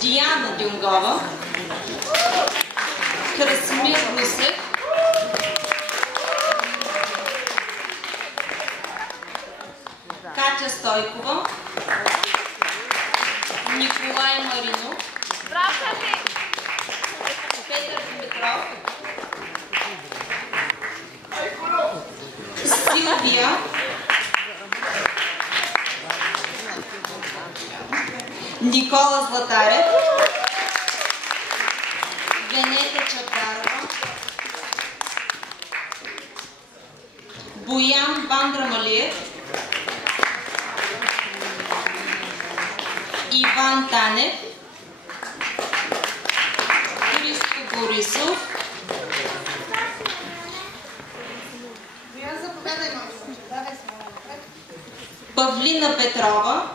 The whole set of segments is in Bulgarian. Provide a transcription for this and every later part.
Диана Дюнгова, Красимир Русев, Катя Стойкова, Николай Маринов, Петър Димитров, Силвия, Никола Златарев, Венета Чавдарова, Боян Вандрамалиев, Иван Танев, Христо Борисов, Павлина Петрова,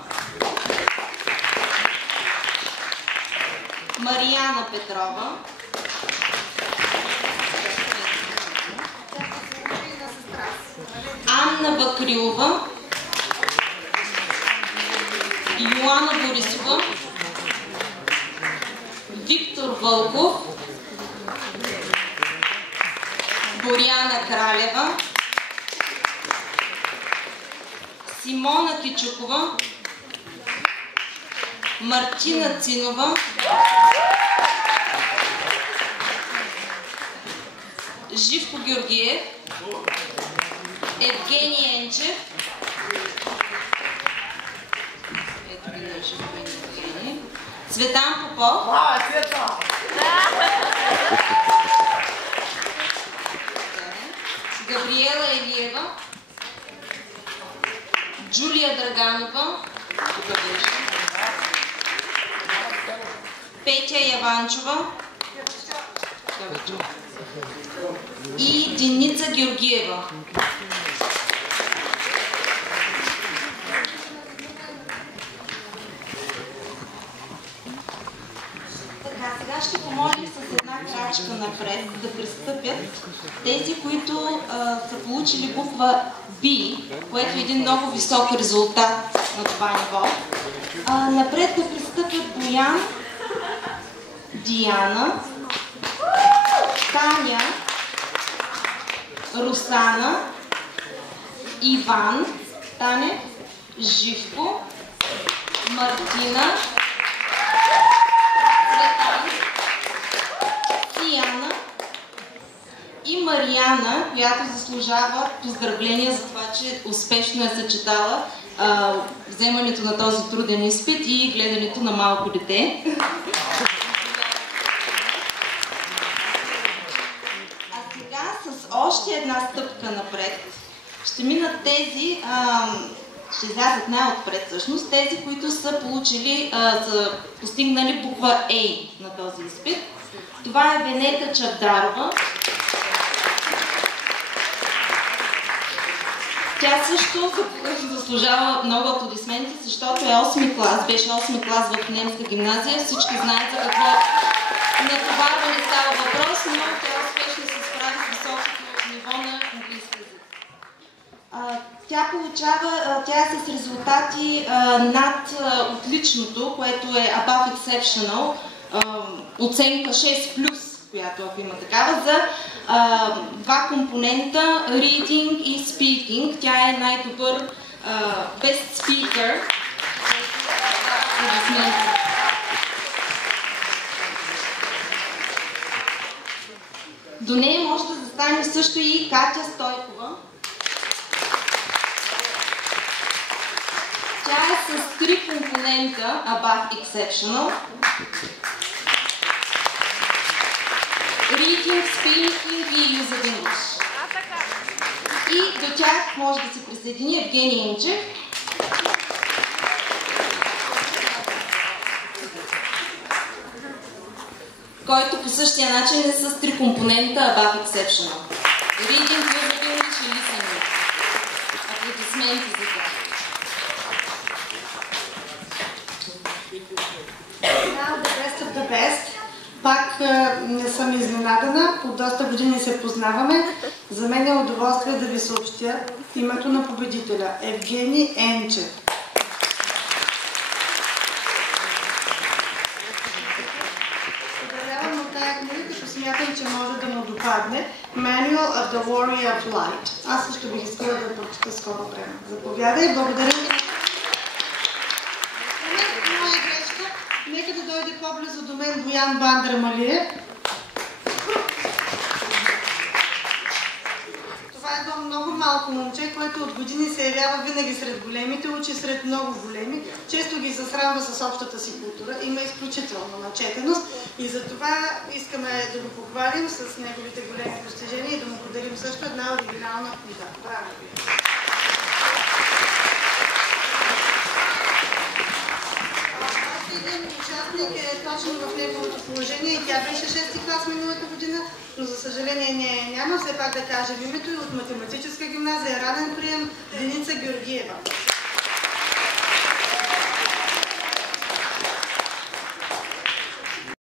Марияна Петрова, Анна Бакрилова, Йоана Борисова, Виктор Вълков, Боряна Кралева, Симона Кичукова, Мартина Цинова, Живко Георгиев, Евгений Енчев, Цветан Попов, Габриела Елиева, Джулия Драганова, Петя Яванчова и Деница Георгиева. Сега ще помолим с една крачка напред да пристъпят тези, които са получили буква B, което е един много висок резултат на това ниво. Напред да пристъпят Боян, Диана, Таня, Русана, Иван Танев, Живко, Мартина, Тияна и Марияна, която заслужава поздравления за това, че успешно е съчетала вземането на този труден изпит и гледането на малко дете. А сега с още една стъпка напред ще минат тези, ще излязат най-отпред всъщност, тези, които са получили, са постигнали буква A на този изпит. Това е Венета Чавдарова. Тя също заслужава много аплодисменти, защото е 8-ми клас, беше 8-ми клас в немска гимназия. Всички знаят за какво натоварване става въпрос, но тя успешно се справи с високото ниво на английски език. Тя е с резултати над отличното, което е above exceptional, оценка 6+, която ако има такава, за два компонента, reading и speaking. Тя е най-добър best speaker. До нея може да застане също и Катя Стойкова. Тя е с 3 компонента above exceptional. Reading, speaking и use of English. И до тях може да се присъедини Евгений Енчев. Който по същия начин е с 3 компонента above exceptional. Reading, use of English и listening. Аплодисменти за това. Now the best of the best. Пак не съм изненадана, по доста години се познаваме. За мен е удоволствие да ви съобщя името на победителя – Евгений Енчев. попадне. Manual of the Warrior of Light. Аз също бих искала да прочета скоро време. Заповядай, благодаря. Моя грешка. Нека да дойде по-близо до мен Боян Бандрамалиев. Това е едно много малко момче, което от години се явява винаги сред големите, учи сред много големи, често ги засрамва с общата си култура, има изключителна начетеност и затова искаме да го похвалим с неговите големи постижения и да му подарим също една оригинална книга. Браво! Един участник е точно в неговото положение и тя беше 6-ти клас миналата година, но за съжаление не няма. Все пак да кажем името и от математическа гимназия ранен прием Деница Георгиева.